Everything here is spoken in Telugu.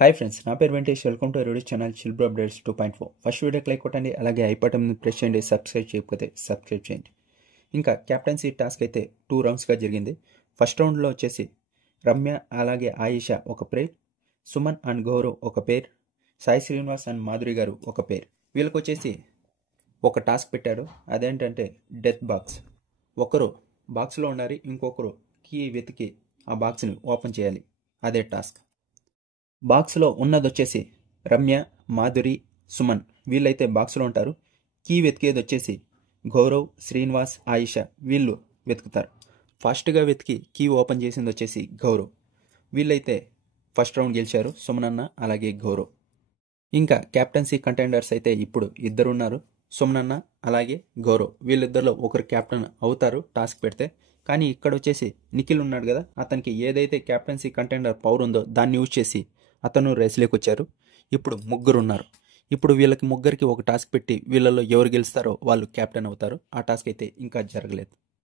హాయ్ ఫ్రెండ్స్, నా పేరు Venkatesh. Welcome to YouTube channel chill bro updates 2.4. First వీడియోకి లైక్ కొట్టండి, అలాగే ఐ బటన్ ప్రెస్ చేయండి. సబ్స్క్రైబ్ చేయకపోతే సబ్స్క్రైబ్ చేయండి. ఇంకా క్యాప్టెన్సీ టాస్క్ అయితే 2 రౌండ్స్గా జరిగింది. ఫస్ట్ రౌండ్లో వచ్చేసి రమ్య అలాగే ఆయిషా ఒక పేర్, సుమన్ అండ్ గౌరవ్ ఒక పేర్, సాయి శ్రీనివాస్ అండ్ మాధురి గారు ఒక పేర్. వీళ్ళకి వచ్చేసి ఒక టాస్క్ పెట్టాడు. అదేంటంటే డెత్ బాక్స్. ఒకరు బాక్స్లో ఉండాలి, ఇంకొకరు కీ వెతికి ఆ బాక్స్ని ఓపెన్ చేయాలి. అదే టాస్క్. బాక్స్లో ఉన్నది వచ్చేసి రమ్య, మాధురి, సుమన్. వీళ్ళైతే బాక్స్లో ఉంటారు. కీ వెతికేది వచ్చేసి గౌరవ్, శ్రీనివాస్, ఆయిషా వీళ్ళు వెతుకుతారు. ఫాస్ట్గా వెతికి కీ ఓపెన్ చేసింది వచ్చేసి గౌరవ్. వీళ్ళైతే ఫస్ట్ రౌండ్ గెలిచారు, సుమనన్న అలాగే గౌరవ్. ఇంకా క్యాప్టెన్సీ కంటెండర్స్ అయితే ఇప్పుడు ఇద్దరు ఉన్నారు, సుమనన్న అలాగే గౌరవ్. వీళ్ళిద్దరిలో ఒకరు క్యాప్టెన్ అవుతారు టాస్క్ పెడితే. కానీ ఇక్కడ వచ్చేసి నిఖిల్ ఉన్నాడు కదా, అతనికి ఏదైతే క్యాప్టెన్సీ కంటెండర్ పవర్ ఉందో దాన్ని యూజ్ చేసి అతను రేస్లోకి వచ్చారు. ఇప్పుడు ముగ్గురు ఉన్నారు. ఇప్పుడు వీళ్ళకి ముగ్గురికి ఒక టాస్క్ పెట్టి వీళ్ళలో ఎవరు గెలుస్తారో వాళ్ళు క్యాప్టెన్ అవుతారు. ఆ టాస్క్ అయితే ఇంకా జరగలేదు.